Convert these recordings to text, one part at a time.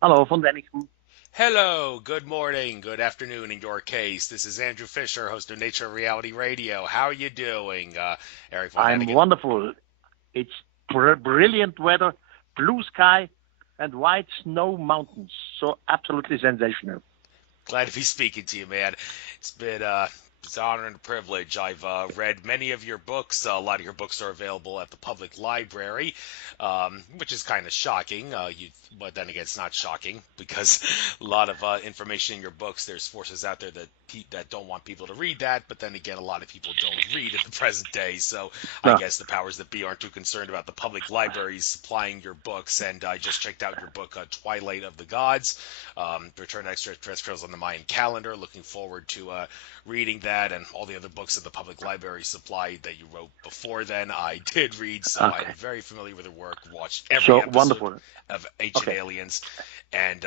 Hello, von Däniken. Hello, good morning, good afternoon in your case. This is Andrew Fisher, host of Nature Reality Radio. How are you doing, Erich von I'm Däniken? wonderful. It's brilliant weather, blue sky, and white snow mountains. So absolutely sensational. Glad to be speaking to you, man. It's been it's an honor and a privilege. I've read many of your books. A lot of your books are available at the public library, which is kind of shocking. But then again, it's not shocking because a lot of information in your books. There's forces out there that don't want people to read that. But then again, a lot of people don't read in the present day. So I No, guess the powers that be aren't too concerned about the public libraries supplying your books. And I just checked out your book, Twilight of the Gods. Return to Extraterrestrials on the Mayan calendar. Looking forward to reading that and all the other books that the public library supplied that you wrote before then. I did read, so I'm okay. very familiar with your work. Watched every So episode wonderful. of Ancient Okay, Aliens, and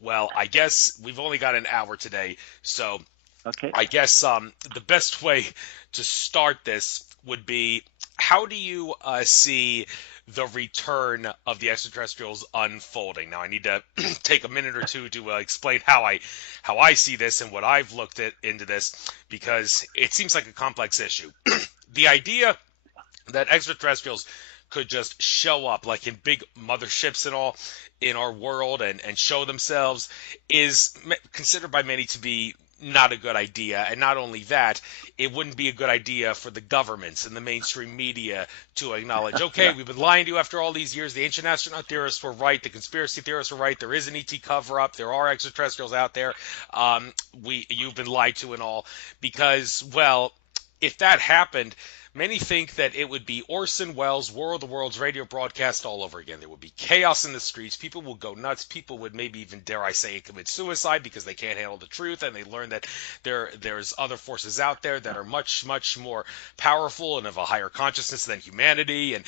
well, I guess we've only got an hour today, so okay, I guess the best way to start this would be how do you see the return of the extraterrestrials unfolding? Now, I need to take a minute or two to explain how I see this and what I've looked at into this because it seems like a complex issue. The idea that extraterrestrials could just show up like in big motherships and all in our world and show themselves is considered by many to be not a good idea. And not only that, it wouldn't be a good idea for the governments and the mainstream media to acknowledge, okay, yeah, we've been lying to you after all these years. The ancient astronaut theorists were right. The conspiracy theorists were right. There is an ET cover up. There are extraterrestrials out there. You've been lied to and all because, well, if that happened, many think that it would be Orson Welles' War of the Worlds radio broadcast all over again. There would be chaos in the streets. People would go nuts. People would maybe even, dare I say, commit suicide because they can't handle the truth and they learn that there's other forces out there that are much, much more powerful and of a higher consciousness than humanity. And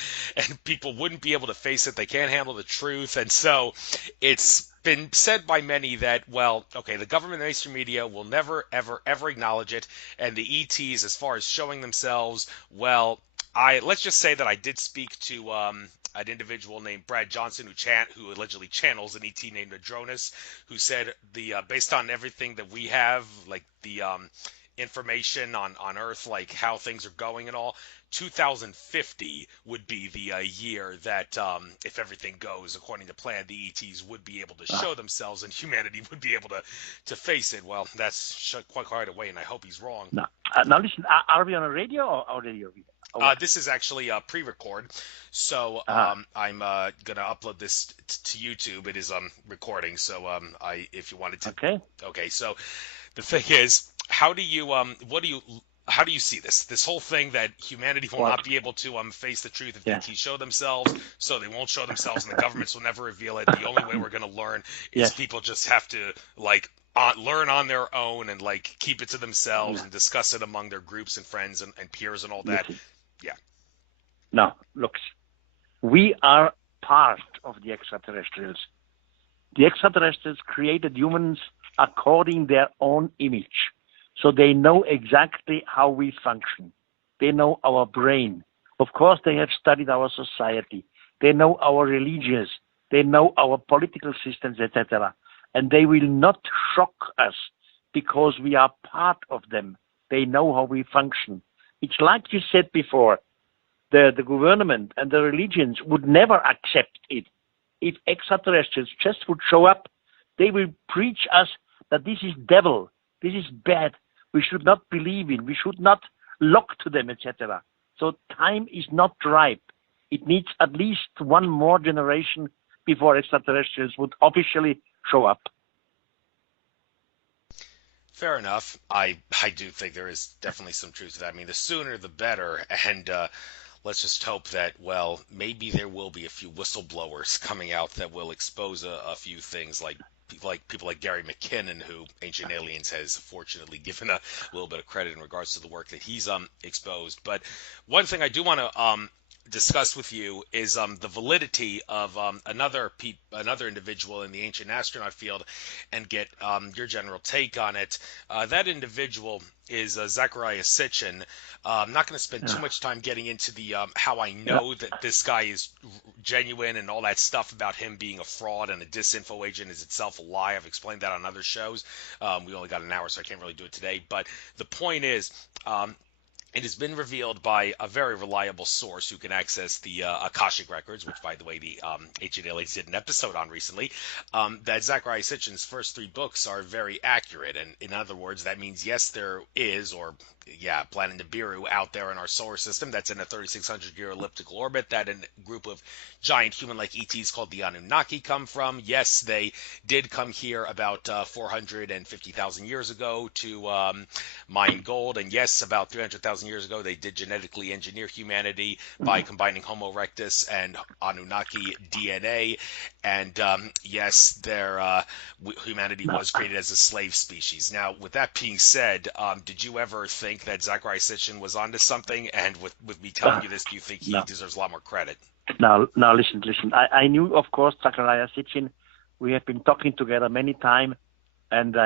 people wouldn't be able to face it. They can't handle the truth. And so it's been said by many that, well, okay, the government and mainstream media will never, ever, ever acknowledge it, and the ETs, as far as showing themselves, well, I let's just say that I did speak to an individual named Brad Johnson who allegedly channels an ET named Adronis, who said the based on everything that we have, like the information on Earth, like how things are going and all. 2050 would be the year that, if everything goes according to plan, the ETs would be able to uh, show themselves and humanity would be able to face it. Well, that's quite away, and I hope he's wrong. now, now listen, are we on a radio or radio? Or what? This is actually a pre-record, so Uh, I'm gonna upload this to YouTube. It is recording, so I if you wanted to, okay, okay. So the thing is, how do you how do you see this whole thing that humanity will what? not be able to face the truth if the Yes, ETs show themselves, so they won't show themselves, and the governments will never reveal it. The only way we're gonna learn is yes, people just have to like learn on their own and like keep it to themselves no, and discuss it among their groups and friends and peers and all that. listen. Yeah. Now, look, we are part of the extraterrestrials. The extraterrestrials created humans according their own image. So they know exactly how we function. They know our brain. Of course, they have studied our society. They know our religions. They know our political systems, etc. And they will not shock us because we are part of them. They know how we function. It's like you said before, the government and the religions would never accept it. If extraterrestrials just would show up, they will preach us that this is devil, this is bad, we should not believe in, we should not look to them, etc. So time is not ripe. It needs at least one more generation before extraterrestrials would officially show up. Fair enough. I do think there is definitely some truth to that. I mean, the sooner the better, and let's just hope that, well, maybe there will be a few whistleblowers coming out that will expose a few things like people like Gary McKinnon, who Ancient Aliens has fortunately given a little bit of credit in regards to the work that he's exposed. But one thing I do want to discuss with you is the validity of another individual in the ancient astronaut field, and get your general take on it. That individual is Zachariah Sitchin. I'm not going to spend too Yeah. much time getting into the how I Yeah. know that this guy is genuine and all that stuff about him being a fraud and a disinfo agent is itself a lie. I've explained that on other shows. We only got an hour, so I can't really do it today. But the point is, it has been revealed by a very reliable source who can access the Akashic records, which, by the way, the Ancient Aliens did an episode on recently, that Zachariah Sitchin's first 3 books are very accurate. And in other words, that means, yes, there is, or yeah, planet Nibiru out there in our solar system that's in a 3,600-year elliptical orbit that a group of giant human-like ETs called the Anunnaki come from. Yes, they did come here about 450,000 years ago to mine gold. And yes, about 300,000 years ago, they did genetically engineer humanity by combining Homo erectus and Anunnaki DNA. And yes, humanity was created as a slave species. Now, with that being said, did you ever think that Zachariah Sitchin was onto something? And with me telling you this, do you think he No. deserves a lot more credit? Now, listen. I knew, of course, Zachariah Sitchin. We have been talking together many times, and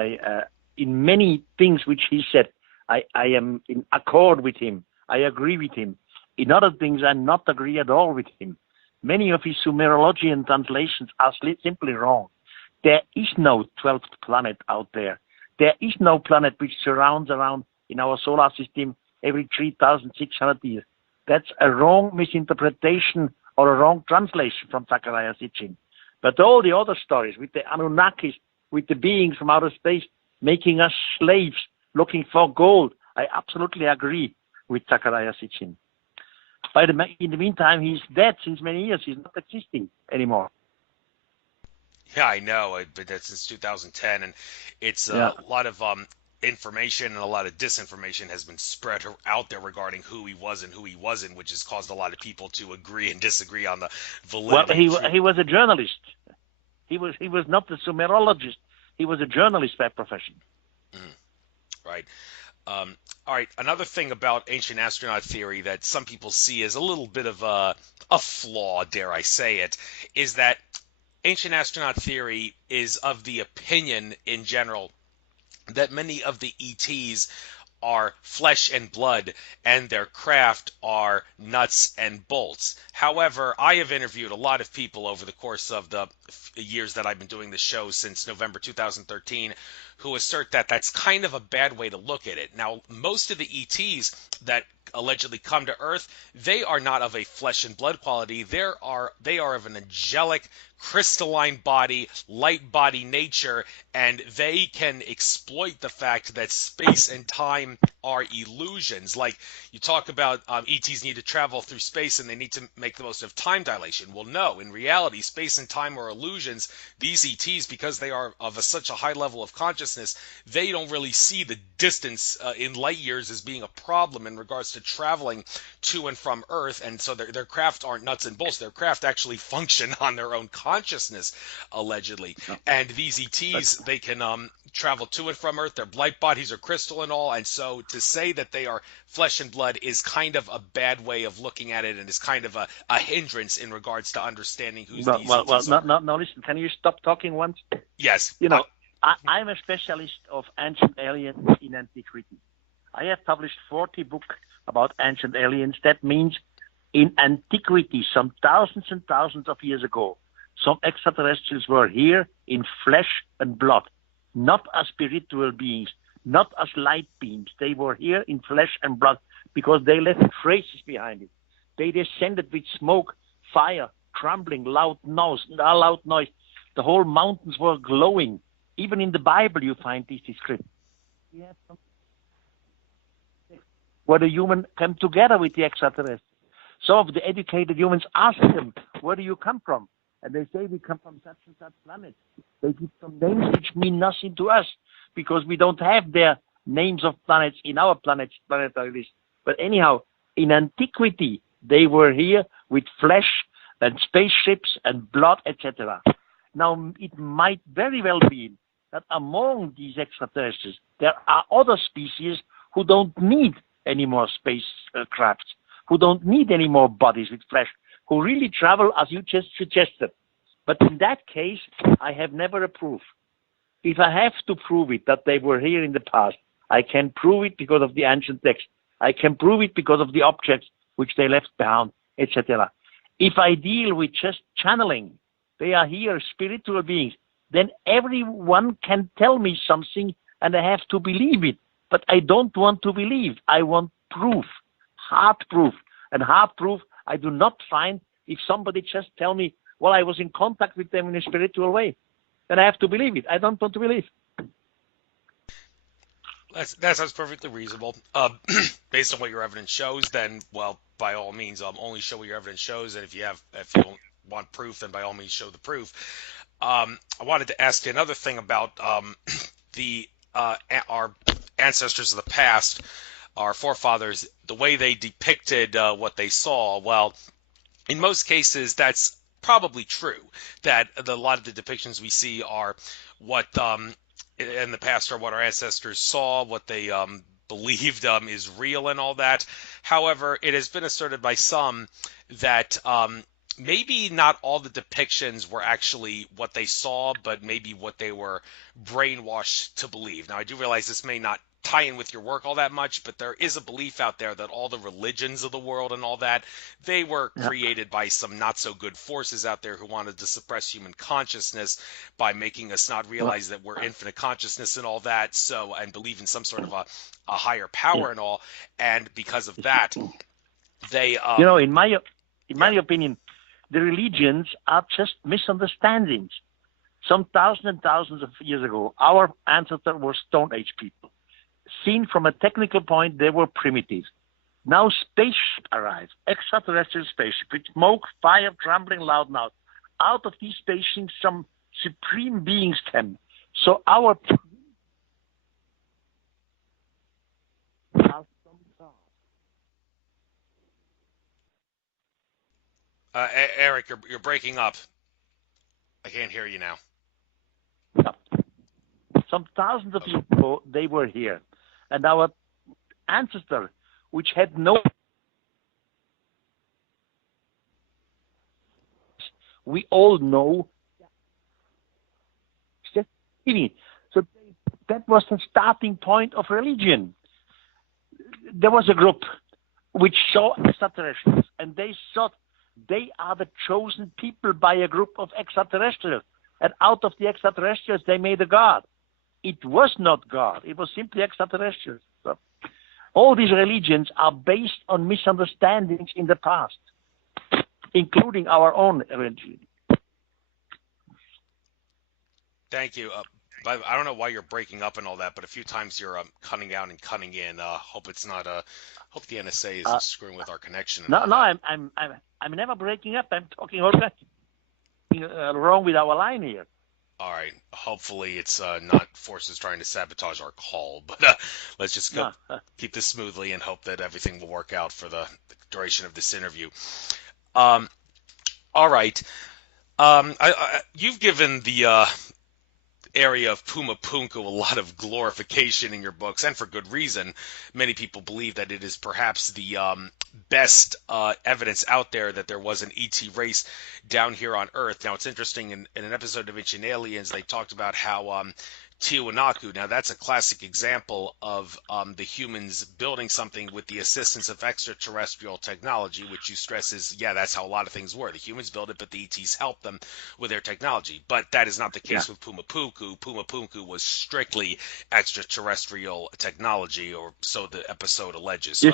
in many things which he said, I am in accord with him. I agree with him. In other things, I not agree at all with him. Many of his Sumerologian translations are simply wrong. There is no 12th planet out there. There is no planet which surrounds around in our solar system every 3,600 years. That's a wrong misinterpretation or a wrong translation from Zachariah Sitchin. But all the other stories with the Anunnakis, with the beings from outer space making us slaves, looking for gold, I absolutely agree with Zachariah Sitchin. In the meantime, he's dead since many years. He's not existing anymore. Yeah, I know. But that's since 2010, and it's Yeah. a lot of information and a lot of disinformation has been spread out there regarding who he was and who he wasn't, which has caused a lot of people to agree and disagree on the validity. Well, he was a journalist. He was not a Sumerologist. He was a journalist by profession. Right. All right. Another thing about ancient astronaut theory that some people see as a little bit of a flaw, dare I say it, is that ancient astronaut theory is of the opinion in general that many of the ETs are flesh and blood and their craft are nuts and bolts. However, I have interviewed a lot of people over the course of the years that I've been doing the show since November 2013 who assert that that's kind of a bad way to look at it. Now, most of the ETs that allegedly come to Earth, they are not of a flesh and blood quality. They are of an angelic, crystalline body, light body nature, and they can exploit the fact that space and time are illusions. Like you talk about ETs need to travel through space and they need to make the most of time dilation. Well, no, in reality, space and time are illusions. These ETs, because they are of such a high level of consciousness, they don't really see the distance in light years as being a problem in regards to traveling to and from Earth, and so their craft aren't nuts and bolts. Their craft actually function on their own consciousness, allegedly. And these ETs, they can travel to and from Earth. Their light bodies are crystal and all, and so to say that they are flesh and blood is kind of a bad way of looking at it, and is kind of a hindrance in regards to understanding who these ETs are. No, listen, can you stop talking once? Yes. I'm a specialist of ancient aliens in antiquity. I have published 40 books about ancient aliens. That means in antiquity, some thousands and thousands of years ago, some extraterrestrials were here in flesh and blood, not as spiritual beings, not as light beings. They were here in flesh and blood because they left traces behind it. They descended with smoke, fire, trembling, loud noise. The whole mountains were glowing. Even in the Bible, you find this description. We have some where the human come together with the extraterrestrials. Some of the educated humans ask them, where do you come from? And they say, we come from such and such planet. They give some names which mean nothing to us because we don't have their names of planets in our planetary list. But anyhow, in antiquity, they were here with flesh and spaceships and blood, etc. Now, it might very well be that among these extraterrestrials, there are other species who don't need any more space crafts. who don't need any more bodies with flesh, who really travel as you just suggested. But in that case, I have never a proof. If I have to prove it that they were here in the past, I can prove it because of the ancient text. I can prove it because of the objects which they left behind, etc. If I deal with just channeling, they are here, spiritual beings, then everyone can tell me something and I have to believe it. But I don't want to believe. I want proof, hard proof. And hard proof I do not find if somebody just tell me, well, I was in contact with them in a spiritual way. Then I have to believe it. I don't want to believe. That sounds perfectly reasonable. Based on what your evidence shows, then, well, by all means, only show what your evidence shows. And if you don't want proof, then by all means show the proof. I wanted to ask you another thing about our ancestors of the past, our forefathers, the way they depicted what they saw. Well, in most cases, that's probably true. That a lot of the depictions we see are what in the past are what our ancestors saw, what they believed is real and all that. However, it has been asserted by some that maybe not all the depictions were actually what they saw, but maybe what they were brainwashed to believe. Now, I do realize this may not tie in with your work all that much, but there is a belief out there that all the religions of the world and all that, they were created by some not so good forces out there who wanted to suppress human consciousness by making us not realize that we're infinite consciousness and all that, so, and believe in some sort of a higher power and all, and because of that, they in my opinion, the religions are just misunderstandings. Some thousands and thousands of years ago, our ancestors were Stone Age people. Seen from a technical point, they were primitive. Now spaceship arrives, extraterrestrial spaceship, with smoke, fire, trembling loud now. Out of these spaceships, some supreme beings came. So our Eric, you're breaking up. I can't hear you now. Some thousands of years ago, they were here. And our ancestor, which had no... We all know... So that was the starting point of religion. There was a group which saw extraterrestrials, and they thought they are the chosen people by a group of extraterrestrials. And out of the extraterrestrials, they made a god. It was not God. It was simply extraterrestrials. So all these religions are based on misunderstandings in the past, including our own religion. Thank you. I don't know why you're breaking up and all that, but a few times you're cutting out and cutting in. Hope it's not. Hope the NSA isn't screwing with our connection. No, I'm never breaking up. I'm talking all right. Wrong with our line here. All right. Hopefully it's not forces trying to sabotage our call, but let's just go keep this smoothly and hope that everything will work out for the duration of this interview. All right. You've given the area of Pumapunku a lot of glorification in your books, and for good reason. Many people believe that it is perhaps the best evidence out there that there was an ET race down here on Earth. Now, it's interesting, in an episode of Ancient Aliens, they talked about how Tiwanaku, now that's a classic example of the humans building something with the assistance of extraterrestrial technology, which you stress is, yeah, that's how a lot of things were. The humans built it, but the ETs helped them with their technology. But that is not the case with Pumapunku. Pumapunku was strictly extraterrestrial technology, or so the episode alleges. So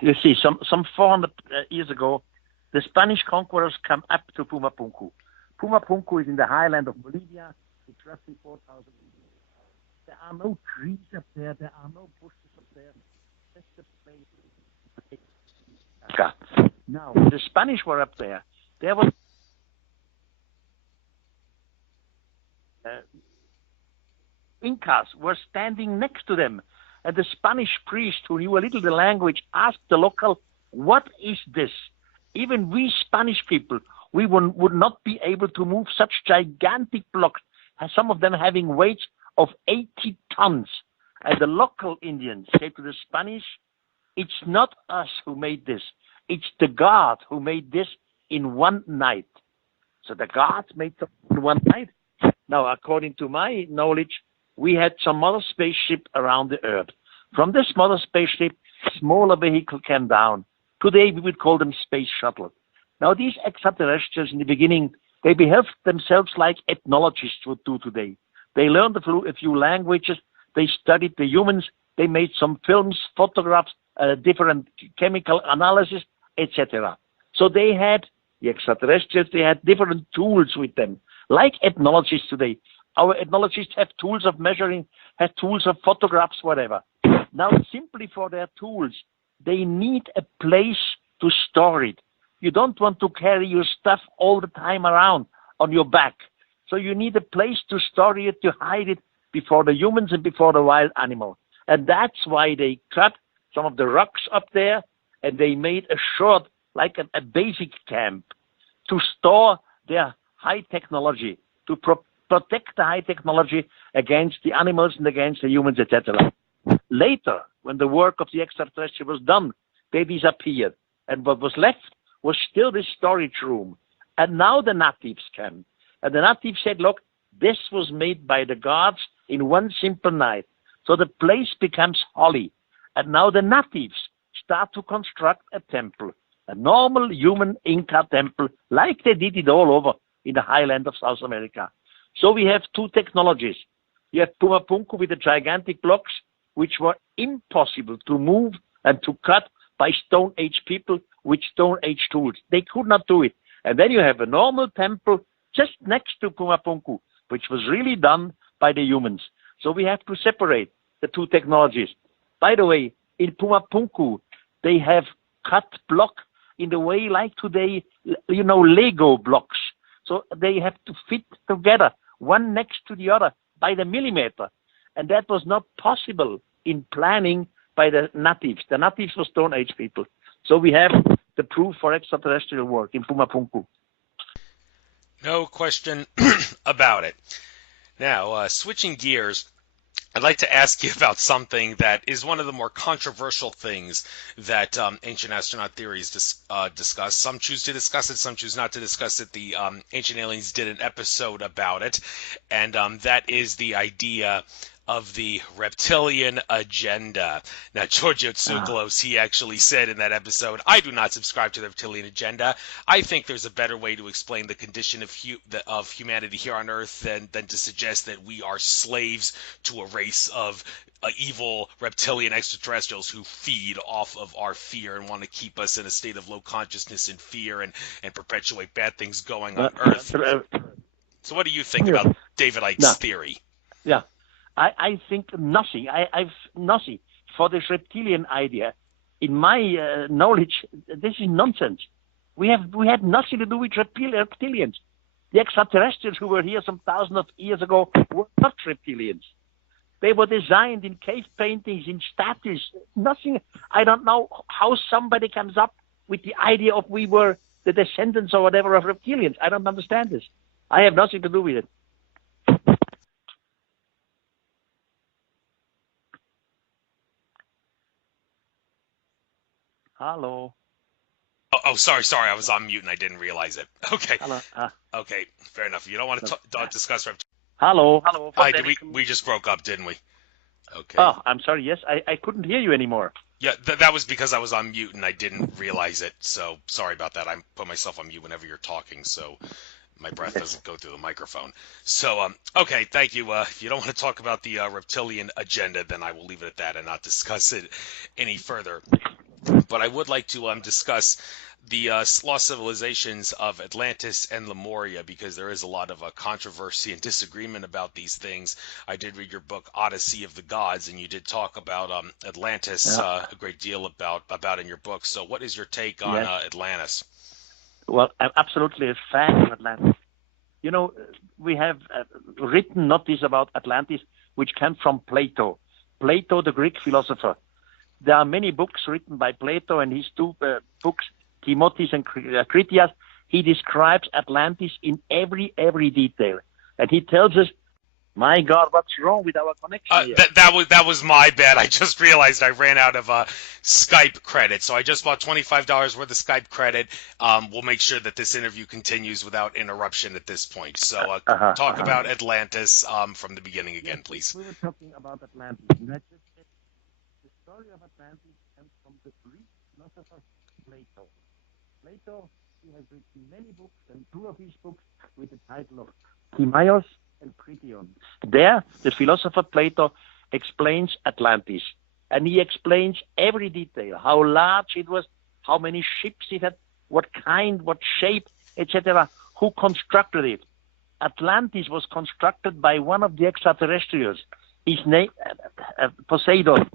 you see, some 400 years ago, the Spanish conquerors come up to Pumapunku. Pumapunku is in the highland of Bolivia. It's roughly 4,000 meters. There are no trees up there. There are no bushes up there. That's the place. Now, when the Spanish were up there, there was Incas were standing next to them. And the Spanish priest, who knew a little the language, asked the local, "What is this?" Even we Spanish people, we would not be able to move such gigantic blocks, and some of them having weights of 80 tons. And the local Indians say to the Spanish, it's not us who made this. It's the God who made this in one night. So the gods made them in one night. Now, according to my knowledge, we had some other spaceship around the Earth. From this mother spaceship, smaller vehicle came down. Today, we would call them space shuttle. Now, these extraterrestrials in the beginning, they behaved themselves like ethnologists would do today. They learned a few languages. They studied the humans. They made some films, photographs, different chemical analysis, etc. So they had, the extraterrestrials, they had different tools with them, like ethnologists today. Our ethnologists have tools of measuring, have tools of photographs, whatever. Now, simply for their tools, they need a place to store it. You don't want to carry your stuff all the time around on your back. So you need a place to store it, to hide it before the humans and before the wild animal. And that's why they cut some of the rocks up there, and they made a short, like a basic camp, to store their high technology, to protect the high technology against the animals and against the humans, etc. Later, when the work of the extraterrestrial was done, they disappeared. And what was left was still this storage room. And now the natives came. And the natives said, look, this was made by the gods in one simple night. So the place becomes holy. And now the natives start to construct a temple, a normal human Inca temple, like they did it all over in the highland of South America. So we have two technologies. You have Pumapunku with the gigantic blocks, which were impossible to move and to cut by Stone Age people with Stone Age tools. They could not do it. And then you have a normal temple just next to Pumapunku, which was really done by the humans. So we have to separate the two technologies. By the way, in Pumapunku, they have cut block in the way like today, Lego blocks. So they have to fit together, one next to the other, by the millimeter. And that was not possible in planning by the natives. The natives were Stone Age people. So we have the proof for extraterrestrial work in Pumapunku. No question about it. Now, switching gears, I'd like to ask you about something that is one of the more controversial things that ancient astronaut theories discuss. Some choose to discuss it, some choose not to discuss it. The Ancient Aliens did an episode about it, and that is the idea of the reptilian agenda. Now, Chariots Of The Gods, he actually said in that episode, I do not subscribe to the reptilian agenda. I think there's a better way to explain the condition of humanity here on Earth than to suggest that we are slaves to a race of evil reptilian extraterrestrials who feed off of our fear and want to keep us in a state of low consciousness and fear and perpetuate bad things going on Earth. So what do you think about David Icke's theory? Yeah. I think nothing. I've nothing for this reptilian idea. In my knowledge, this is nonsense. We had nothing to do with reptilians. The extraterrestrials who were here some thousands of years ago were not reptilians. They were designed in cave paintings, in statues. Nothing. I don't know how somebody comes up with the idea of we were the descendants or whatever of reptilians. I don't understand this. I have nothing to do with it. Hello. Oh, sorry. I was on mute and I didn't realize it. Okay. Hello. Okay, fair enough. You don't want to discuss reptilians. Hello. Hi, we just broke up, didn't we? Okay. Oh, I'm sorry. Yes, I couldn't hear you anymore. Yeah, that was because I was on mute and I didn't realize it. So sorry about that. I put myself on mute whenever you're talking, so my breath doesn't go through the microphone. So, okay, thank you. If you don't want to talk about the reptilian agenda, then I will leave it at that and not discuss it any further. But I would like to discuss the lost civilizations of Atlantis and Lemuria, because there is a lot of controversy and disagreement about these things. I did read your book, Odyssey of the Gods, and you did talk about Atlantis a great deal about in your book. So what is your take on Atlantis? Well, I'm absolutely a fan of Atlantis. You know, we have written notice about Atlantis, which came from Plato. Plato, the Greek philosopher. There are many books written by Plato, and his two books, Timotheus and Critias, he describes Atlantis in every detail. And he tells us My God, what's wrong with our connection here? That was my bad. I just realized I ran out of Skype credit, so I just bought $25 worth of Skype credit. We'll make sure that this interview continues without interruption at this point. So talk about Atlantis from the beginning again, please. We were talking about Atlantis. And I just said the story of Atlantis comes from the Greek philosopher Plato. Plato, he has written many books, and two of his books with the title of Timaeus and Critión. There, the philosopher Plato explains Atlantis, and he explains every detail, how large it was, how many ships it had, what kind, what shape, etc., who constructed it. Atlantis was constructed by one of the extraterrestrials. His name, Poseidon.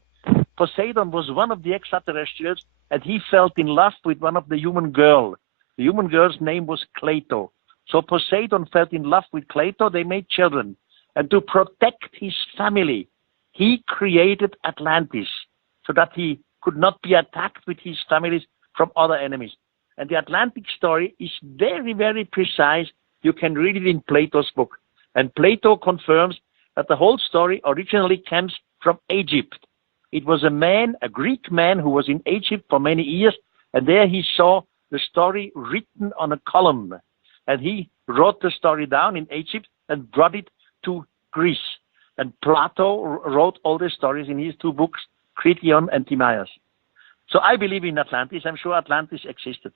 Poseidon was one of the extraterrestrials, and he fell in love with one of the human girls. The human girl's name was Cleito. So Poseidon fell in love with Cleito. They made children. And to protect his family, he created Atlantis so that he could not be attacked with his families from other enemies. And the Atlantic story is very, very precise. You can read it in Plato's book. And Plato confirms that the whole story originally comes from Egypt. It was a man, a Greek man, who was in Egypt for many years, and there he saw the story written on a column. And he wrote the story down in Egypt and brought it to Greece. And Plato wrote all the stories in his two books, Critión and Timaeus. So I believe in Atlantis. I'm sure Atlantis existed.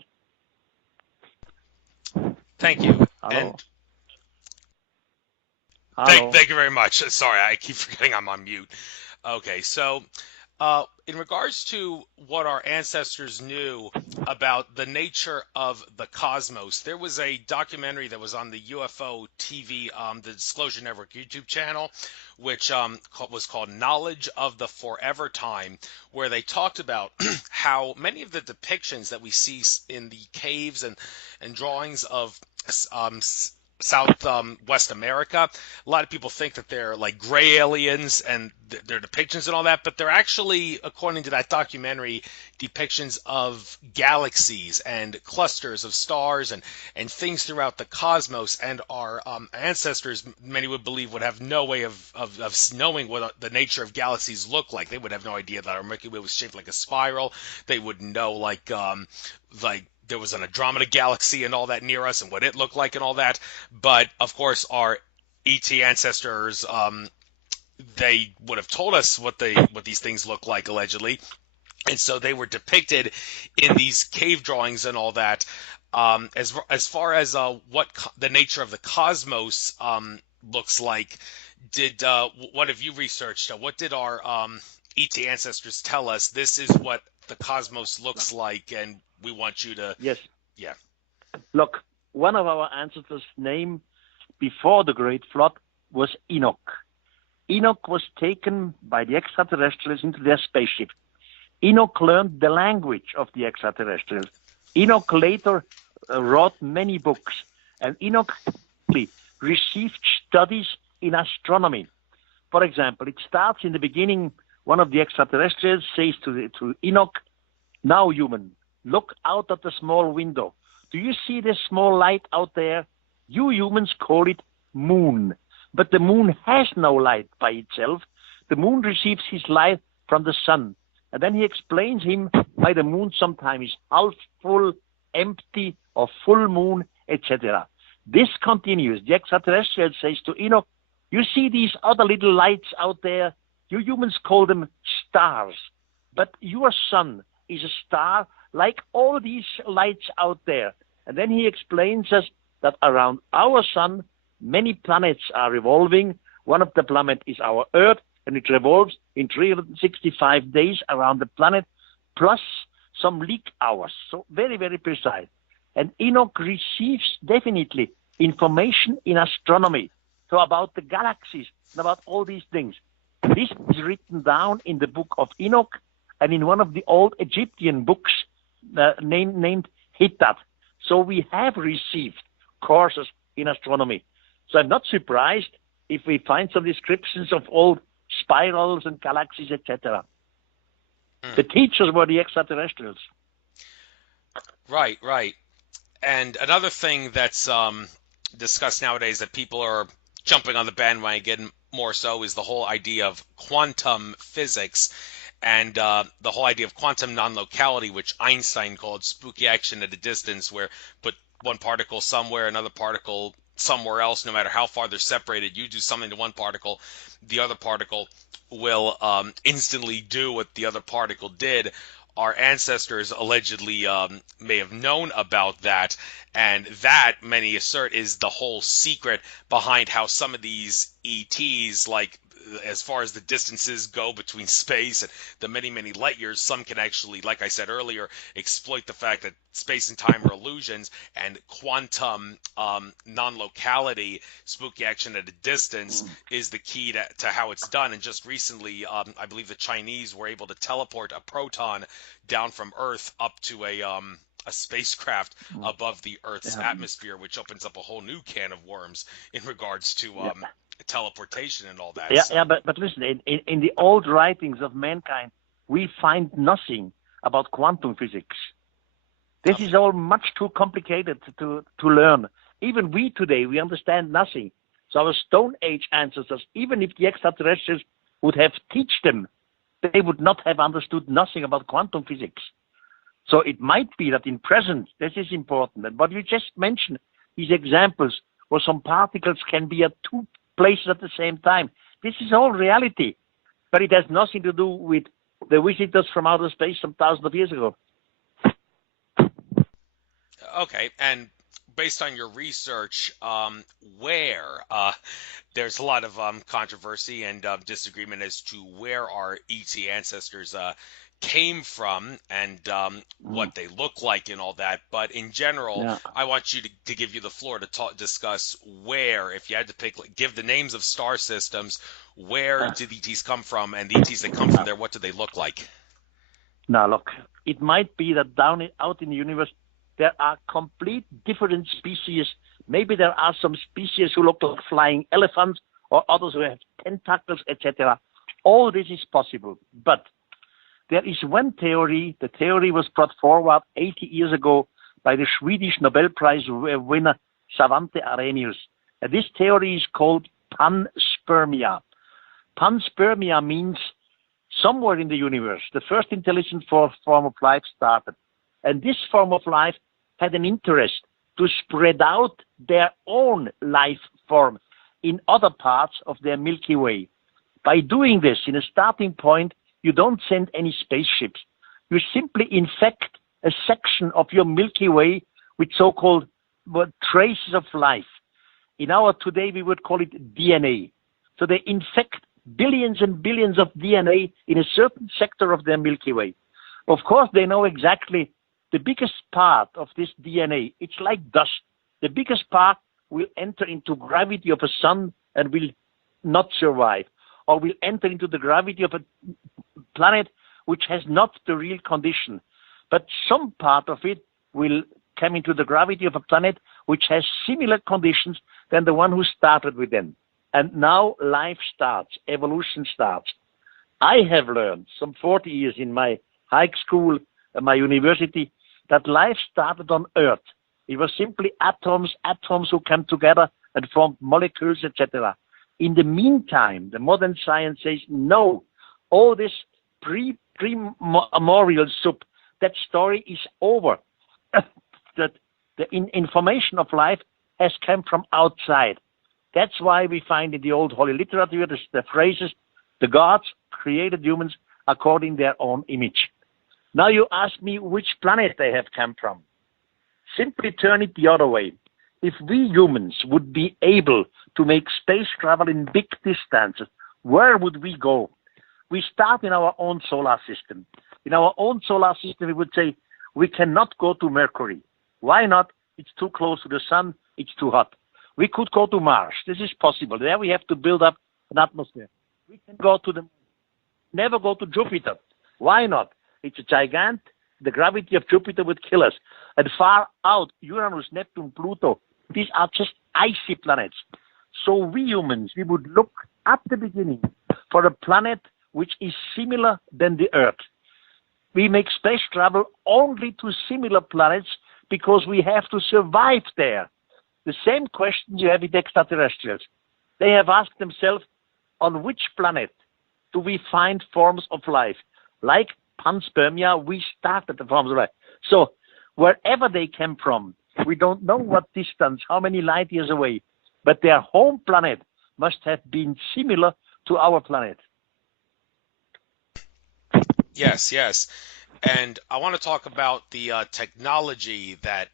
Thank you. Hello. And thank you very much. Sorry, I keep forgetting I'm on mute. Okay, so in regards to what our ancestors knew about the nature of the cosmos, there was a documentary that was on the UFO TV, the Disclosure Network YouTube channel, which was called Knowledge of the Forever Time, where they talked about how many of the depictions that we see in the caves and drawings of Southwest America, a lot of people think that they're like gray aliens and their depictions and all that, but they're actually, according to that documentary, depictions of galaxies and clusters of stars and things throughout the cosmos. And our ancestors, many would believe, would have no way of knowing what the nature of galaxies look like. They would have no idea that our Milky Way was shaped like a spiral. They wouldn't know like there was an Andromeda galaxy and all that near us and what it looked like and all that. But of course, our ET ancestors, they would have told us what these things look like, allegedly. And so they were depicted in these cave drawings and all that. As far as what the nature of the cosmos looks like, what have you researched? What did our ET ancestors tell us? This is what the cosmos looks like, and we want you to... Yes. Yeah. Look, one of our ancestors' name before the Great Flood was Enoch. Enoch was taken by the extraterrestrials into their spaceship. Enoch learned the language of the extraterrestrials. Enoch later wrote many books, and Enoch received studies in astronomy. For example, it starts in the beginning. One of the extraterrestrials says to Enoch, "Now, human, look out at the small window. Do you see this small light out there? You humans call it moon. But the moon has no light by itself. The moon receives his light from the sun." And then he explains him why the moon sometimes is half full, empty, or full moon, etc. This continues. The extraterrestrial says to Enoch, "You see these other little lights out there? You humans call them stars. But your sun is a star like all these lights out there." And then he explains us that around our sun, many planets are revolving. One of the planets is our Earth, and it revolves in 365 days around the planet, plus some leak hours. So very, very precise. And Enoch receives definitely information in astronomy, so about the galaxies and about all these things. This is written down in the book of Enoch and in one of the old Egyptian books named Hittat. So we have received courses in astronomy. So I'm not surprised if we find some descriptions of old spirals and galaxies, etc. The teachers were the extraterrestrials. Right. And another thing that's discussed nowadays that people are jumping on the bandwagon more so is the whole idea of quantum physics and the whole idea of quantum non-locality, which Einstein called spooky action at a distance, where put one particle somewhere, another particle somewhere else, no matter how far they're separated, you do something to one particle, the other particle will instantly do what the other particle did. Our ancestors allegedly may have known about that, and that, many assert, is the whole secret behind how some of these ETs, like as far as the distances go between space and the many, many light years, some can actually, like I said earlier, exploit the fact that space and time are illusions, and quantum non-locality, spooky action at a distance, is the key to how it's done. And just recently, I believe the Chinese were able to teleport a proton down from Earth up to a spacecraft above the Earth's atmosphere, which opens up a whole new can of worms in regards to teleportation and all that. But listen, in the old writings of mankind, we find nothing about quantum physics. This is all much too complicated to learn. Even we today, we understand nothing. So our Stone Age ancestors, even if the extraterrestrials would have taught them, they would not have understood nothing about quantum physics. So it might be that in present, this is important. And what you just mentioned, these examples where some particles can be at two places at the same time. This is all reality, but it has nothing to do with the visitors from outer space some thousands of years ago. Okay, and based on your research, where there's a lot of controversy and disagreement as to where our ET ancestors came from and what they look like and all that. But in general, I want you to give you the floor to discuss where, if you had to pick, give the names of star systems, where did ETs come from, and the ETs that come from there, what do they look like? Now, look, it might be that out in the universe, there are complete different species. Maybe there are some species who look like flying elephants or others who have tentacles, etc. All this is possible. But there is one theory. The theory was brought forward 80 years ago by the Swedish Nobel Prize winner Svante Arrhenius. And this theory is called panspermia. Panspermia means somewhere in the universe, the first intelligent form of life started. And this form of life had an interest to spread out their own life form in other parts of their Milky Way. By doing this, in a starting point, you don't send any spaceships. You simply infect a section of your Milky Way with so-called traces of life. In our today, we would call it DNA. So they infect billions and billions of DNA in a certain sector of their Milky Way. Of course, they know exactly the biggest part of this DNA. It's like dust. The biggest part will enter into gravity of a sun and will not survive, or will enter into the gravity of a planet which has not the real condition. But some part of it will come into the gravity of a planet which has similar conditions than the one who started with them. And now life starts, evolution starts. I have learned some 40 years in my high school, my university, that life started on Earth. It was simply atoms who came together and formed molecules, etc. In the meantime, the modern science says, no, all this primordial soup, that story is over. That the information of life has come from outside. That's why we find in the old Holy Literature the phrases, the gods created humans according to their own image. Now you ask me which planet they have come from. Simply turn it the other way. If we humans would be able to make space travel in big distances, where would we go? We start in our own solar system. In our own solar system, we would say, we cannot go to Mercury. Why not? It's too close to the sun. It's too hot. We could go to Mars. This is possible. There we have to build up an atmosphere. We can go to never go to Jupiter. Why not? It's a gigant. The gravity of Jupiter would kill us. And far out, Uranus, Neptune, Pluto, these are just icy planets. So we humans, we would look at the beginning for a planet which is similar than the Earth. We make space travel only to similar planets because we have to survive there. The same question you have with extraterrestrials. They have asked themselves, on which planet do we find forms of life? Like panspermia, we started the forms of life. So wherever they came from, we don't know what distance, how many light years away, but their home planet must have been similar to our planet. Yes, yes. And I want to talk about the technology that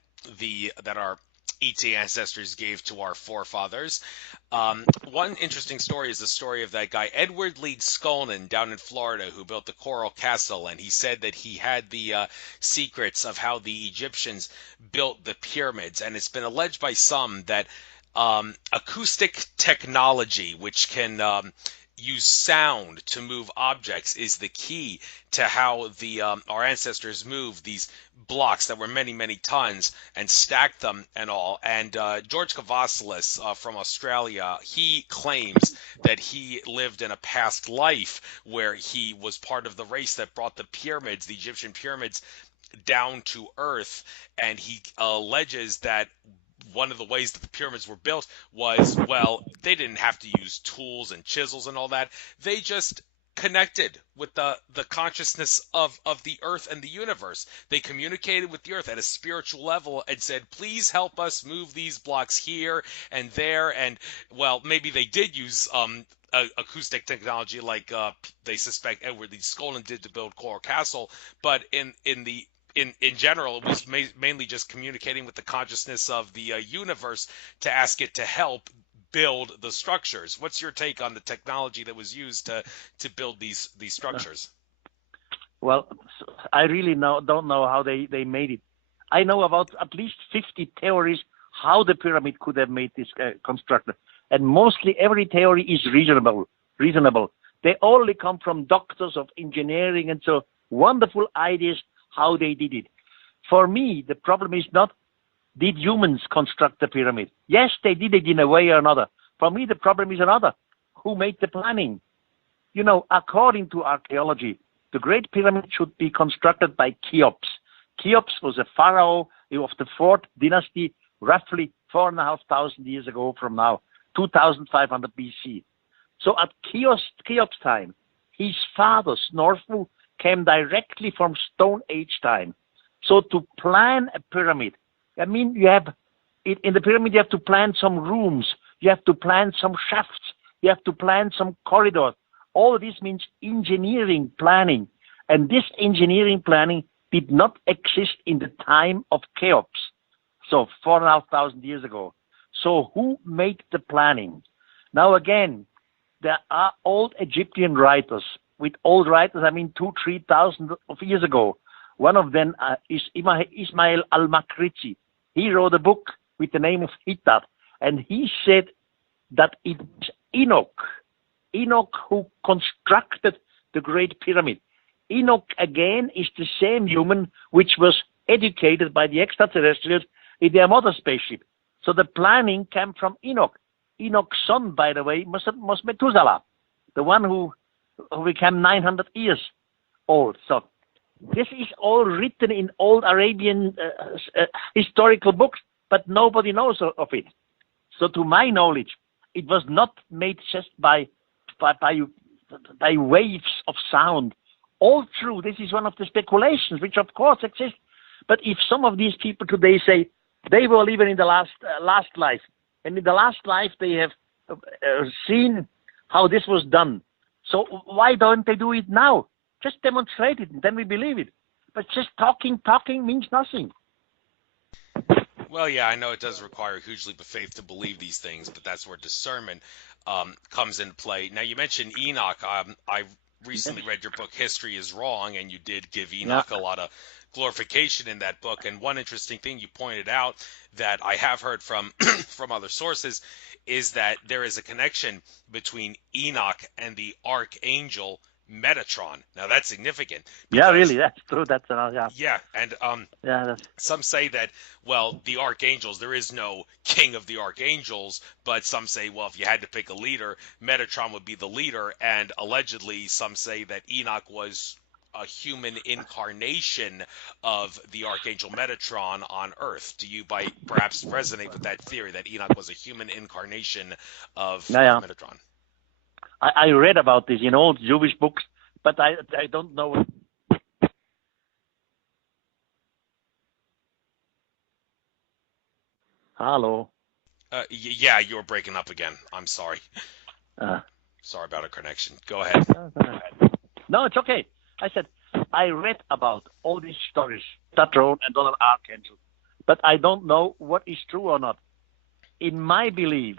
our ET ancestors gave to our forefathers. One interesting story is the story of that guy Edward Lee Skolnin down in Florida who built the Coral Castle, and he said that he had the secrets of how the Egyptians built the pyramids, and it's been alleged by some that acoustic technology, which can use sound to move objects, is the key to how the our ancestors moved these blocks that were many, many tons and stacked them and all. And George Kavasilis from Australia, he claims that he lived in a past life where he was part of the race that brought the pyramids, the Egyptian pyramids, down to Earth, and he alleges that one of the ways that the pyramids were built was, well, they didn't have to use tools and chisels and all that. They just connected with the consciousness of the earth and the universe. They communicated with the earth at a spiritual level and said, please help us move these blocks here and there. And, well, maybe they did use acoustic technology like they suspect Edward Lee Skolnin did to build Coral Castle, but in general, it was mainly just communicating with the consciousness of the universe to ask it to help build the structures. What's your take on the technology that was used to build these structures? Well, I really don't know how they made it. I know about at least 50 theories how the pyramid could have made this constructed, and mostly every theory is reasonable. They only come from doctors of engineering, and so wonderful ideas how they did it. For me, the problem is not, did humans construct the pyramid? Yes, they did it in a way or another. For me, the problem is another. Who made the planning? You know, according to archaeology, the Great Pyramid should be constructed by Cheops. Cheops was a pharaoh of the 4th dynasty, roughly 4,500 years ago from now, 2,500 BC. So at Cheops' time, his father, Snorfu, came directly from Stone Age time. So to plan a pyramid, I mean, you have, in the pyramid, you have to plan some rooms, you have to plan some shafts, you have to plan some corridors. All of this means engineering planning. And this engineering planning did not exist in the time of Cheops, so 4,500 years ago. So who made the planning? Now again, there are old Egyptian writers. With old writers, I mean 2,000-3,000 of years ago. One of them is Ismail al-Makrizi. He wrote a book with the name of Hittat, and he said that it's Enoch who constructed the Great Pyramid. Enoch, again, is the same human which was educated by the extraterrestrials in their mother spaceship. So the planning came from Enoch. Enoch's son, by the way, was Methuselah, the one who became 900 years old. So this is all written in old Arabian historical books, but nobody knows of it. So to my knowledge, it was not made just by waves of sound. All true. This is one of the speculations, which of course exist. But if some of these people today say they were living in the last life, and in the last life they have seen how this was done, so why don't they do it now? Just demonstrate it, and then we believe it. But just talking means nothing. Well, yeah, I know it does require a huge leap of faith to believe these things, but that's where discernment comes into play. Now, you mentioned Enoch. I recently read your book, History is Wrong, and you did give Enoch a lot of glorification in that book. And one interesting thing you pointed out that I have heard from from other sources is that there is a connection between Enoch and the archangel Metatron. Now that's significant. Yeah, really, that's true. That's yeah, and some say that, well, the archangels, there is no king of the archangels, but some say, well, if you had to pick a leader, Metatron would be the leader, and allegedly some say that Enoch was a human incarnation of the archangel Metatron on Earth. Do you perhaps resonate with that theory that Enoch was a human incarnation of Metatron? I read about this in old Jewish books, but I don't know. Hello. Yeah, you were breaking up again. I'm sorry. Uh, Sorry about a connection. Go ahead. no, it's okay. I said, I read about all these stories, Tatron and other archangels, but I don't know what is true or not. In my belief,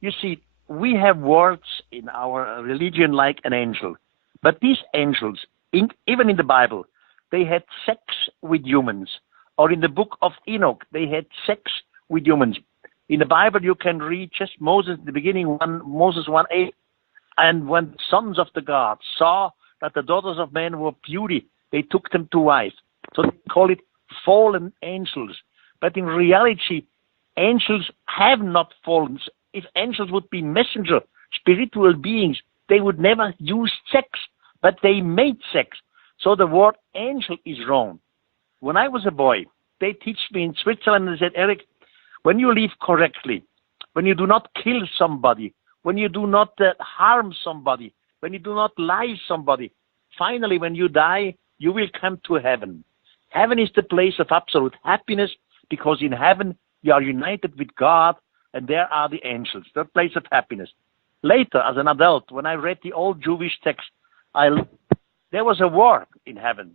you see, we have words in our religion like an angel, but these angels, even in the Bible, they had sex with humans, or in the book of Enoch, they had sex with humans. In the Bible, you can read just Moses, the beginning, Moses 1:8, and when sons of the gods saw that the daughters of men were beauty, they took them to wife. So they call it fallen angels. But in reality, angels have not fallen. If angels would be messenger, spiritual beings, they would never use sex, but they made sex. So the word angel is wrong. When I was a boy, they teach me in Switzerland and said, Erich, when you live correctly, when you do not kill somebody, when you do not harm somebody, when you do not lie somebody, finally when you die, you will come to heaven. Heaven is the place of absolute happiness, because in heaven you are united with God, and there are the angels, the place of happiness. Later, as an adult, when I read the old Jewish text, there was a war in heaven.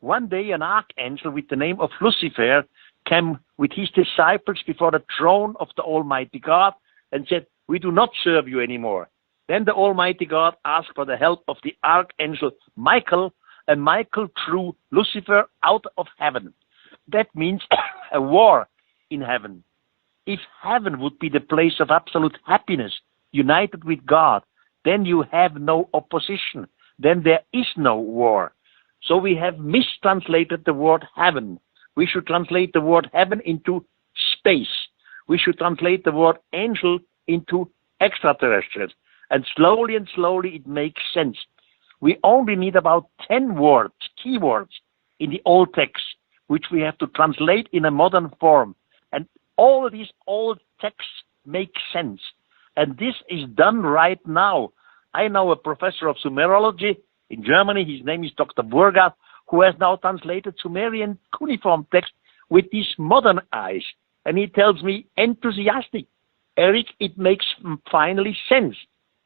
One day an archangel with the name of Lucifer came with his disciples before the throne of the Almighty God and said, we do not serve you anymore. Then the Almighty God asked for the help of the archangel Michael, and Michael threw Lucifer out of heaven. That means a war in heaven. If heaven would be the place of absolute happiness, united with God, then you have no opposition. Then there is no war. So we have mistranslated the word heaven. We should translate the word heaven into space. We should translate the word angel into extraterrestrials. And slowly it makes sense. We only need about 10 words, keywords, in the old text, which we have to translate in a modern form. And all these old texts make sense. And this is done right now. I know a professor of Sumerology in Germany, his name is Dr. Burger, who has now translated Sumerian cuneiform text with these modern eyes. And he tells me, enthusiastic, Erich, it makes finally sense.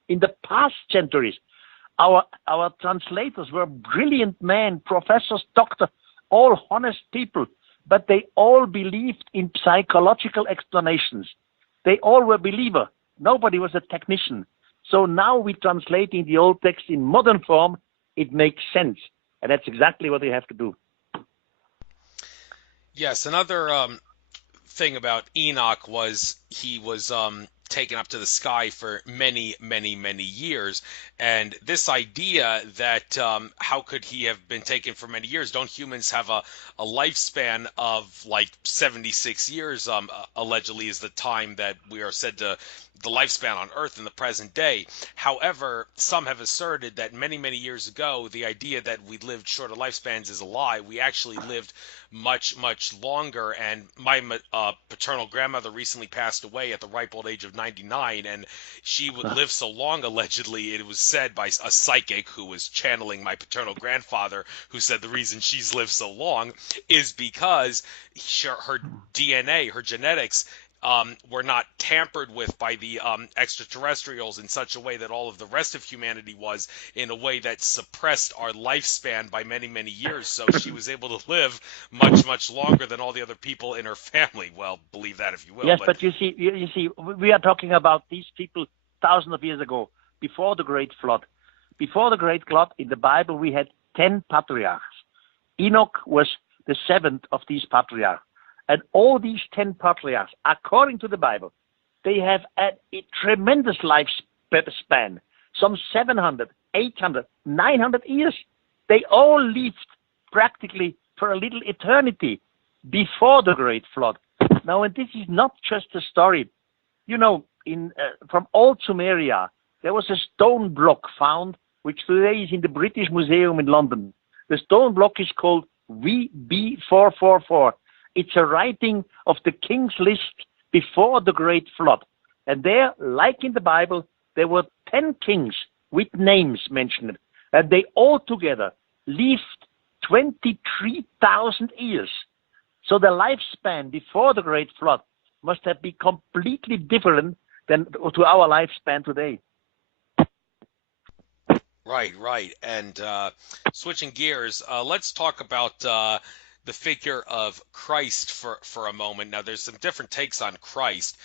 In the past centuries, our translators were brilliant men, professors, doctors, all honest people, but they all believed in psychological explanations. They all were believers. Nobody was a technician. So now we're translating the old text in modern form. It makes sense. And that's exactly what we have to do. Yes, another thing about Enoch was he was taken up to the sky for many, many, many years. And this idea that how could he have been taken for many years? Don't humans have a lifespan of like 76 years, allegedly is the time that we are said to the lifespan on Earth in the present day. However, some have asserted that many, many years ago, the idea that we lived shorter lifespans is a lie. We actually lived much, much longer. And my paternal grandmother recently passed away at the ripe old age of 99, and she would live so long, allegedly, it was said by a psychic who was channeling my paternal grandfather, who said the reason she's lived so long is because her DNA, her genetics, were not tampered with by the extraterrestrials in such a way that all of the rest of humanity was, in a way that suppressed our lifespan by many, many years. So she was able to live much, much longer than all the other people in her family. Well, believe that if you will. Yes, but you see, we are talking about these people thousands of years ago, before the Great Flood. Before the Great Flood, in the Bible, we had 10 patriarchs. Enoch was the 7th of these patriarchs. And all these 10 patriarchs, according to the Bible, they have a tremendous lifespan, some 700, 800, 900 years. They all lived practically for a little eternity before the Great Flood. Now, and this is not just a story. You know, from old Sumeria, there was a stone block found, which today is in the British Museum in London. The stone block is called VB444. It's a writing of the king's list before the Great Flood. And there, like in the Bible, there were 10 kings with names mentioned, and they all together lived 23,000 years. So the lifespan before the Great Flood must have been completely different than to our lifespan today. Right. And switching gears, let's talk about the figure of Christ for a moment. Now, there's some different takes on Christ.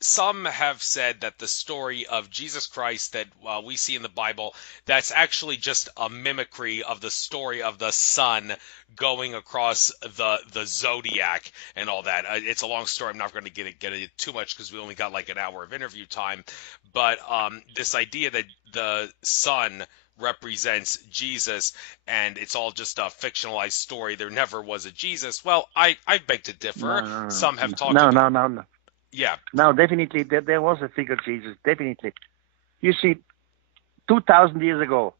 Some have said that the story of Jesus Christ that we see in the Bible, that's actually just a mimicry of the story of the sun going across the zodiac and all that. It's a long story. I'm not going to get it too much because we only got like an hour of interview time. But this idea that the sun represents Jesus and it's all just a fictionalized story, there never was a Jesus. Well, I beg to differ. No. Some have talked about... No. Yeah. No, definitely, there was a figure Jesus, definitely. You see, 2,000 years ago,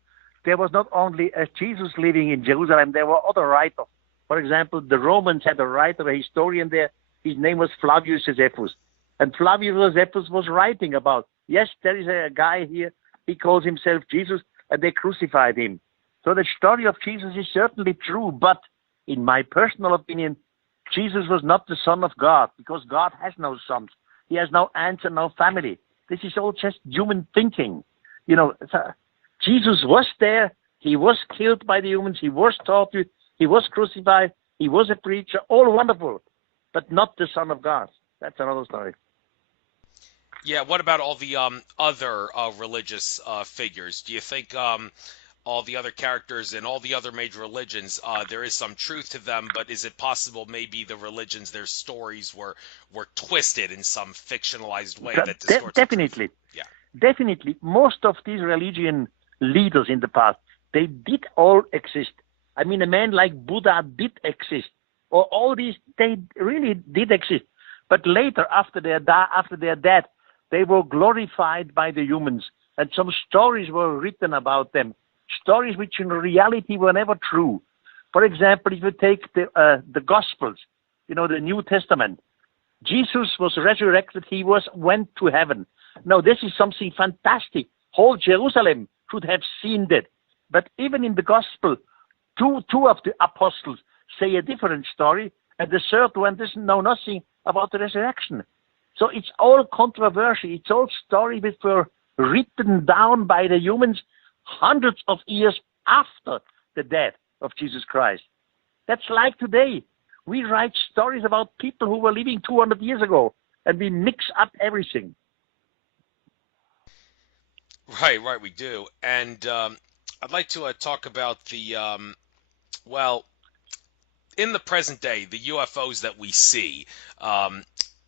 there was not only a Jesus living in Jerusalem, there were other writers. For example, the Romans had a writer, a historian there. His name was Flavius Josephus. And Flavius Josephus was writing about, yes, there is a guy here, he calls himself Jesus, and they crucified him. So the story of Jesus is certainly true, but in my personal opinion, Jesus was not the Son of God, because God has no sons. He has no aunts and no family. This is all just human thinking. Jesus was there. He was killed by the humans. He was tortured. He was crucified. He was a preacher. All wonderful, but not the Son of God. That's another story. Yeah, what about all the other religious figures? Do you think all the other characters in all the other major religions, there is some truth to them, but is it possible maybe the religions, their stories were twisted in some fictionalized way that distorts definitely. Yeah. Definitely. Most of these religion leaders in the past, they did all exist. I mean, a man like Buddha did exist. Or all these, they really did exist. But later, after their death, they were glorified by the humans. And some stories were written about them. Stories which in reality were never true. For example, if you take the Gospels, the New Testament, Jesus was resurrected. He went to heaven. Now, this is something fantastic. Whole Jerusalem should have seen that. But even in the Gospel, two of the apostles say a different story, and the third one doesn't know nothing about the resurrection. So it's all controversial. It's all stories which were written down by the humans hundreds of years after the death of Jesus Christ. That's like today. We write stories about people who were living 200 years ago, and we mix up everything. Right, we do. And I'd like to talk about the, in the present day, the UFOs that we see.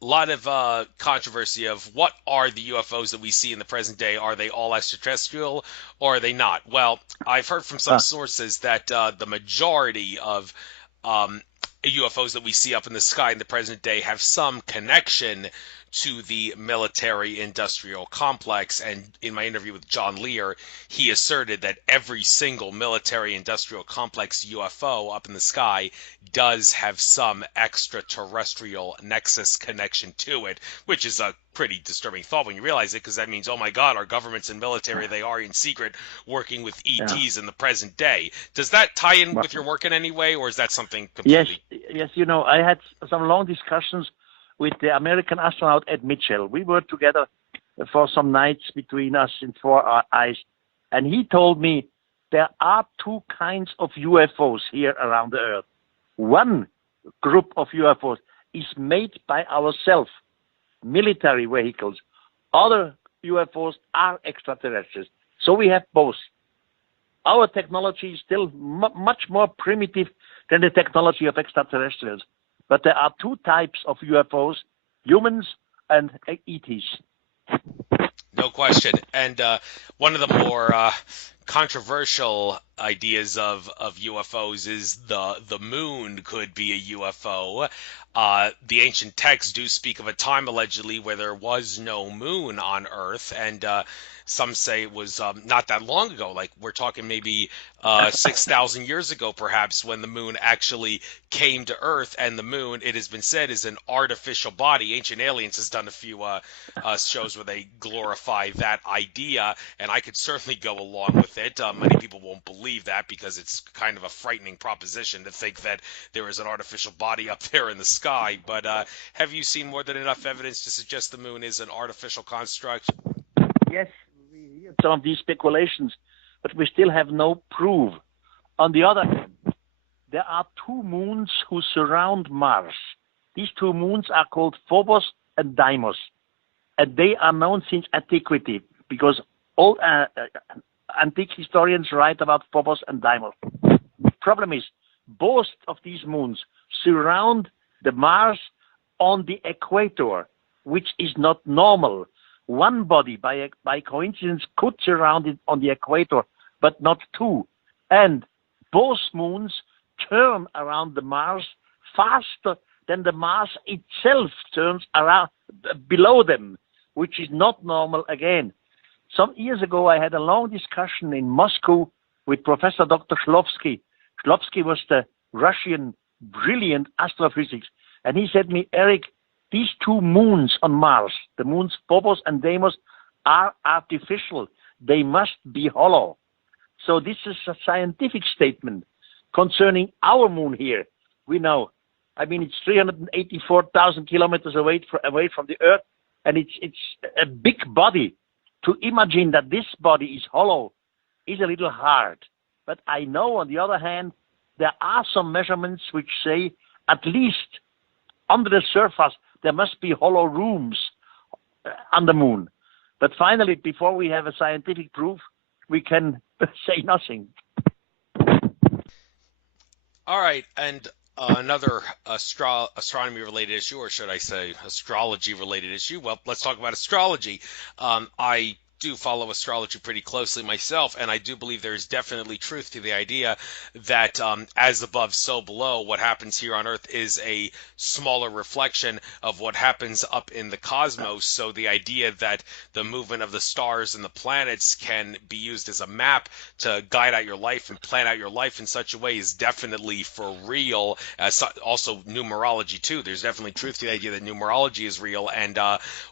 A lot of controversy of what are the UFOs that we see in the present day. Are they all extraterrestrial or are they not? Well, I've heard from some sources that the majority of UFOs that we see up in the sky in the present day have some connection to the military-industrial complex. And in my interview with John Lear, he asserted that every single military-industrial complex UFO up in the sky does have some extraterrestrial nexus connection to it, which is a pretty disturbing thought when you realize it, because that means, oh my God, our governments and military, they are in secret working with ETs in the present day. Does that tie in with your work in any way, or is that something completely... Yes, I had some long discussions with the American astronaut Ed Mitchell. We worked together for some nights between us in 4 eyes, and he told me there are two kinds of UFOs here around the Earth. One group of UFOs is made by ourselves, military vehicles. Other UFOs are extraterrestrials. So we have both. Our technology is still much more primitive than the technology of extraterrestrials. But there are two types of UFOs, humans and ETs. No question. And one of the more controversial ideas of UFOs is the moon could be a UFO. The ancient texts do speak of a time allegedly where there was no moon on Earth, and some say it was not that long ago. Like we're talking maybe 6,000 years ago, perhaps, when the moon actually came to Earth. And the moon, it has been said, is an artificial body. Ancient Aliens has done a few shows where they glorify that idea, and I could certainly go along with it. Many people won't believe that because it's kind of a frightening proposition to think that there is an artificial body up there in the sky. But have you seen more than enough evidence to suggest the moon is an artificial construct? Yes, we hear some of these speculations, but we still have no proof. On the other hand, there are two moons who surround Mars. These two moons are called Phobos and Deimos, and they are known since antiquity because all antique historians write about Phobos and Deimos. Problem is, both of these moons surround the Mars on the equator, which is not normal. One body, by coincidence, could surround it on the equator, but not two. And both moons turn around the Mars faster than the Mars itself turns around below them, which is not normal again. Some years ago, I had a long discussion in Moscow with Professor Dr. Shklovsky. Shklovsky was the Russian brilliant astrophysics. And he said to me, Eric, these two moons on Mars, the moons Phobos and Deimos, are artificial. They must be hollow. So this is a scientific statement concerning our moon here. We know, I mean, it's 384,000 kilometers away from the Earth, and it's a big body. To imagine that this body is hollow is a little hard. But I know, on the other hand, there are some measurements which say at least under the surface there must be hollow rooms on the moon. But finally, before we have a scientific proof, we can say nothing. All right, and another astronomy-related issue, or should I say astrology-related issue? Well, let's talk about astrology. I do follow astrology pretty closely myself, and I do believe there is definitely truth to the idea that as above, so below, what happens here on Earth is a smaller reflection of what happens up in the cosmos. So the idea that the movement of the stars and the planets can be used as a map to guide out your life and plan out your life in such a way is definitely for real. Also numerology too. There's definitely truth to the idea that numerology is real. And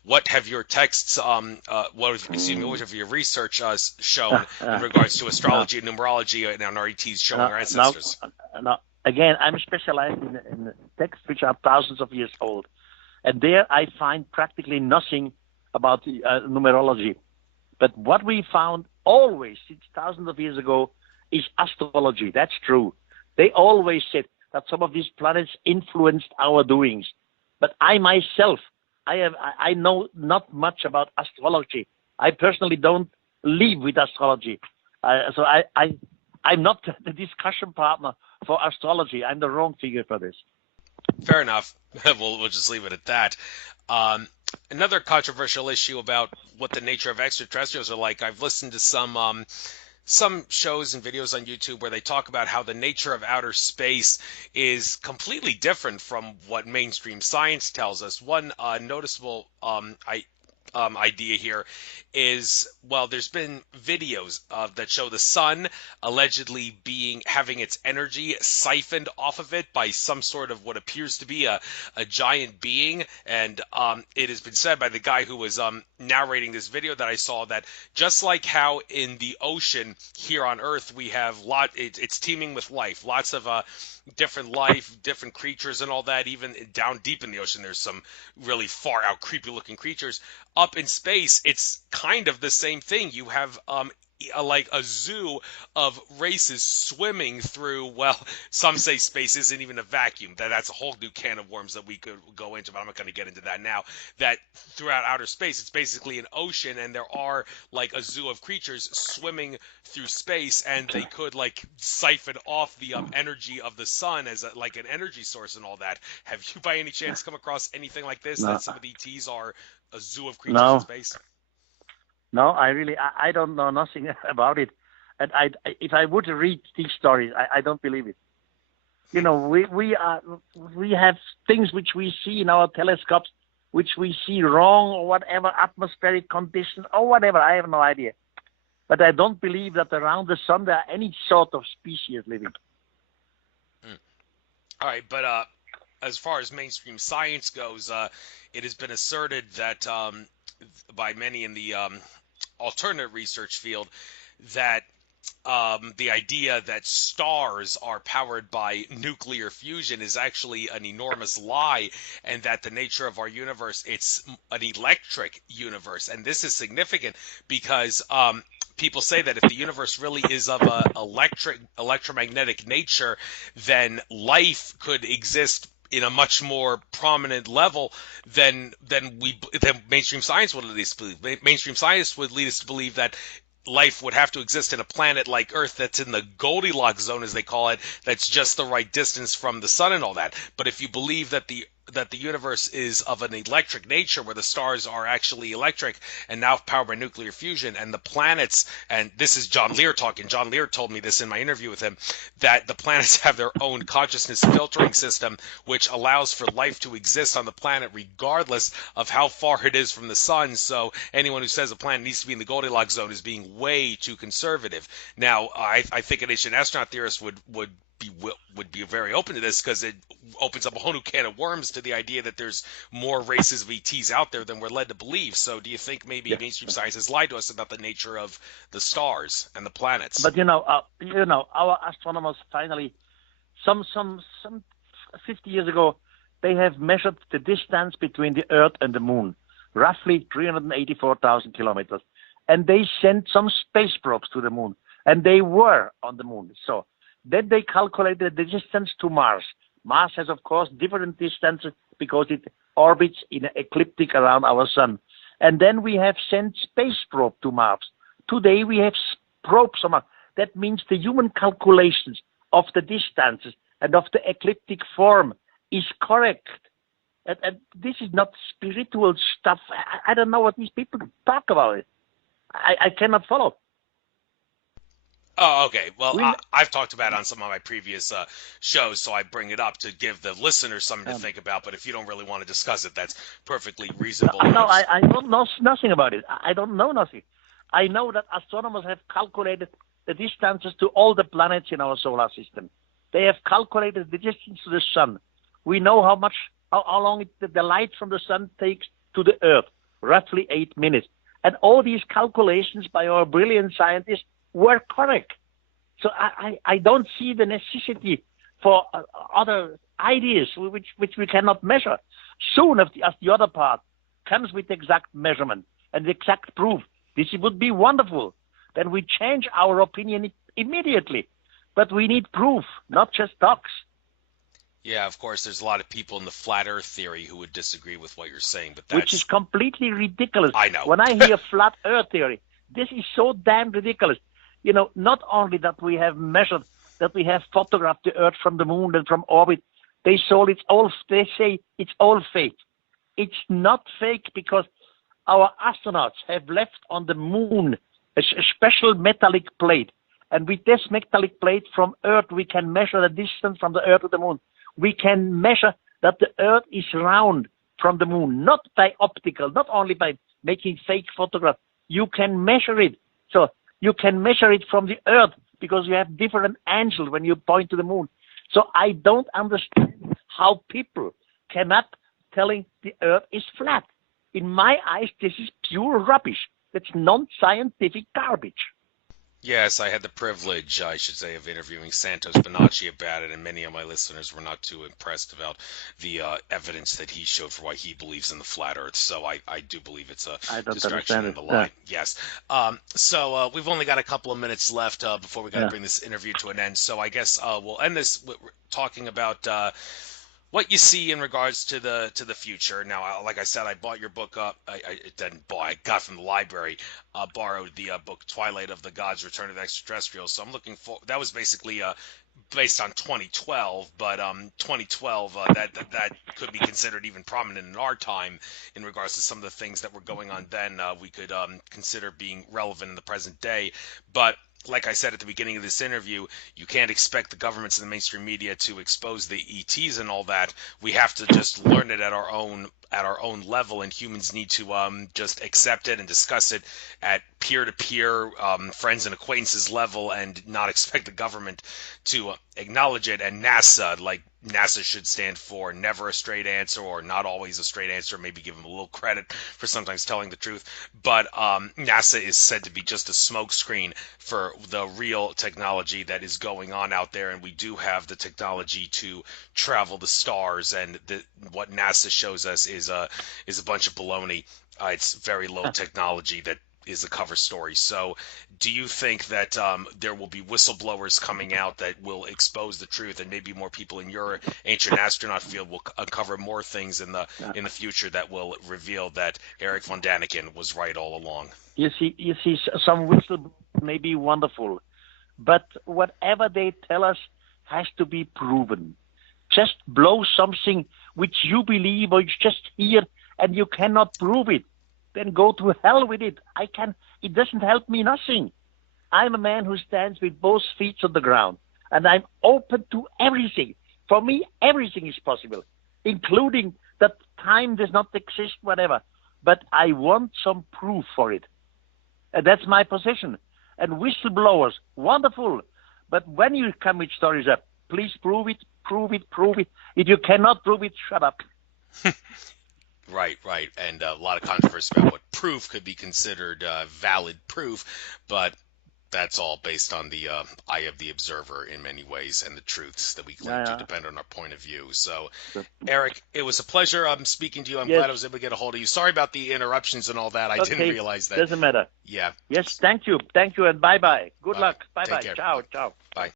what have your texts, what have your research shown in regards to astrology and numerology and RETs showing our ancestors? Again, I'm specialized in texts which are thousands of years old. And there I find practically nothing about numerology. But what we found always since thousands of years ago is astrology. That's true. They always said that some of these planets influenced our doings. But I myself, I know not much about astrology. I personally don't live with astrology. So I'm not the discussion partner for astrology. I'm the wrong figure for this. Fair enough. We'll just leave it at that. Another controversial issue about what the nature of extraterrestrials are like. I've listened to some shows and videos on YouTube where they talk about how the nature of outer space is completely different from what mainstream science tells us. One noticeable idea here is, well, there's been videos that show the sun allegedly having its energy siphoned off of it by some sort of what appears to be a giant being. And it has been said by the guy who was narrating this video that I saw that just like how in the ocean here on Earth we have it's teeming with life, lots of different life, different creatures and all that. Even down deep in the ocean there's some really far out creepy looking creatures. Up in space it's kind of the same thing. You have like a zoo of races swimming through, well, some say space isn't even a vacuum. That's a whole new can of worms that we could go into, but I'm not going to get into that now. That throughout outer space, it's basically an ocean, and there are like a zoo of creatures swimming through space, and they could like siphon off the energy of the sun as like an energy source and all that. Have you by any chance come across anything like this, that some of the ETs are a zoo of creatures in space? No, I don't know nothing about it. And if I would read these stories, I don't believe it. You know, we have things which we see in our telescopes, which we see wrong or whatever, atmospheric conditions or whatever. I have no idea. But I don't believe that around the sun there are any sort of species living. All right, but as far as mainstream science goes, it has been asserted that by many in the alternate research field that the idea that stars are powered by nuclear fusion is actually an enormous lie, and that the nature of our universe, it's an electric universe. And this is significant because people say that if the universe really is of a electromagnetic nature, then life could exist in a much more prominent level than mainstream science would lead us to believe. Mainstream science would lead us to believe that life would have to exist in a planet like Earth that's in the Goldilocks zone, as they call it, that's just the right distance from the sun and all that. But if you believe that the universe is of an electric nature, where the stars are actually electric and now powered by nuclear fusion, and the planets, and this is John Lear talking, John Lear told me this in my interview with him, that the planets have their own consciousness filtering system, which allows for life to exist on the planet regardless of how far it is from the sun. So anyone who says a planet needs to be in the Goldilocks zone is being way too conservative. Now, I think an ancient astronaut theorist would be very open to this, because it opens up a whole new can of worms to the idea that there's more races of ETs out there than we're led to believe. So do you think maybe mainstream science has lied to us about the nature of the stars and the planets? But our astronomers finally, some 50 years ago, they have measured the distance between the Earth and the Moon, roughly 384,000 kilometers, and they sent some space probes to the Moon, and they were on the Moon. So then they calculated the distance to Mars. Mars has, of course, different distances because it orbits in an ecliptic around our sun. And then we have sent space probe to Mars. Today we have probes on Mars. That means the human calculations of the distances and of the ecliptic form is correct. And this is not spiritual stuff. I don't know what these people talk about. I cannot follow. Oh, okay. Well, I've talked about it on some of my previous shows, so I bring it up to give the listeners something to think about. But if you don't really want to discuss it, that's perfectly reasonable. No, I don't know nothing about it. I don't know nothing. I know that astronomers have calculated the distances to all the planets in our solar system. They have calculated the distance to the sun. We know how long the light from the sun takes to the Earth, roughly 8 minutes. And all these calculations by our brilliant scientists were correct. So I don't see the necessity for other ideas which we cannot measure. Soon as the other part comes with exact measurement and exact proof, this would be wonderful. Then we change our opinion immediately. But we need proof, not just talks. Yeah, of course, there's a lot of people in the flat Earth theory who would disagree with what you're saying, but which is completely ridiculous. I know. When I hear flat Earth theory, this is so damn ridiculous. You know, not only that we have measured, that we have photographed the Earth from the Moon and from orbit, they say it's all fake. It's not fake because our astronauts have left on the Moon a special metallic plate. And with this metallic plate from Earth, we can measure the distance from the Earth to the Moon. We can measure that the Earth is round from the Moon, not by optical, not only by making fake photographs. You can measure it. So you can measure it from the Earth because you have different angles when you point to the Moon. So I don't understand how people come up telling the Earth is flat. In my eyes, this is pure rubbish. That's non-scientific garbage. Yes, I had the privilege, I should say, of interviewing Santos Bonacci about it, and many of my listeners were not too impressed about the evidence that he showed for why he believes in the flat Earth. So I do believe it's a distraction in the line. Yes. So we've only got a couple of minutes left before we got to bring this interview to an end. So I guess we'll end this talking about what you see in regards to the future. Now, like I said, I bought your book up. I got from the library, borrowed the book Twilight of the Gods, Return of the Extraterrestrials. So I'm looking for, that was basically based on 2012, but 2012, that could be considered even prominent in our time in regards to some of the things that were going on then. We could consider being relevant in the present day. But like I said at the beginning of this interview, you can't expect the governments and the mainstream media to expose the ETs and all that. We have to just learn it at our own level, and humans need to just accept it and discuss it at peer-to-peer, friends and acquaintances level, and not expect the government to acknowledge it. And NASA should stand for never a straight answer, or not always a straight answer. Maybe give them a little credit for sometimes telling the truth. But NASA is said to be just a smokescreen for the real technology that is going on out there, and we do have the technology to travel the stars. And what NASA shows us is a bunch of baloney. It's very low technology that is a cover story. So do you think that there will be whistleblowers coming out that will expose the truth, and maybe more people in your ancient astronaut field will uncover more things in the future that will reveal that Erich von Däniken was right all along? You see, some whistleblowers may be wonderful, but whatever they tell us has to be proven. Just blow something which you believe or you just hear and you cannot prove it, then go to hell with it. It doesn't help me nothing. I'm a man who stands with both feet on the ground, and I'm open to everything. For me, everything is possible, including that time does not exist, whatever. But I want some proof for it. And that's my position. And whistleblowers, wonderful. But when you come with stories up, please prove it, prove it, prove it. If you cannot prove it, shut up. Right. And a lot of controversy about what proof could be considered valid proof, but that's all based on the eye of the observer in many ways, and the truths that we claim to depend on our point of view. So, Erich, it was a pleasure speaking to you. I'm glad I was able to get a hold of you. Sorry about the interruptions and all that. I didn't realize that. Doesn't matter. Yeah. Yes, thank you, and bye-bye. Good luck. Take Bye-bye. care. Ciao. Bye.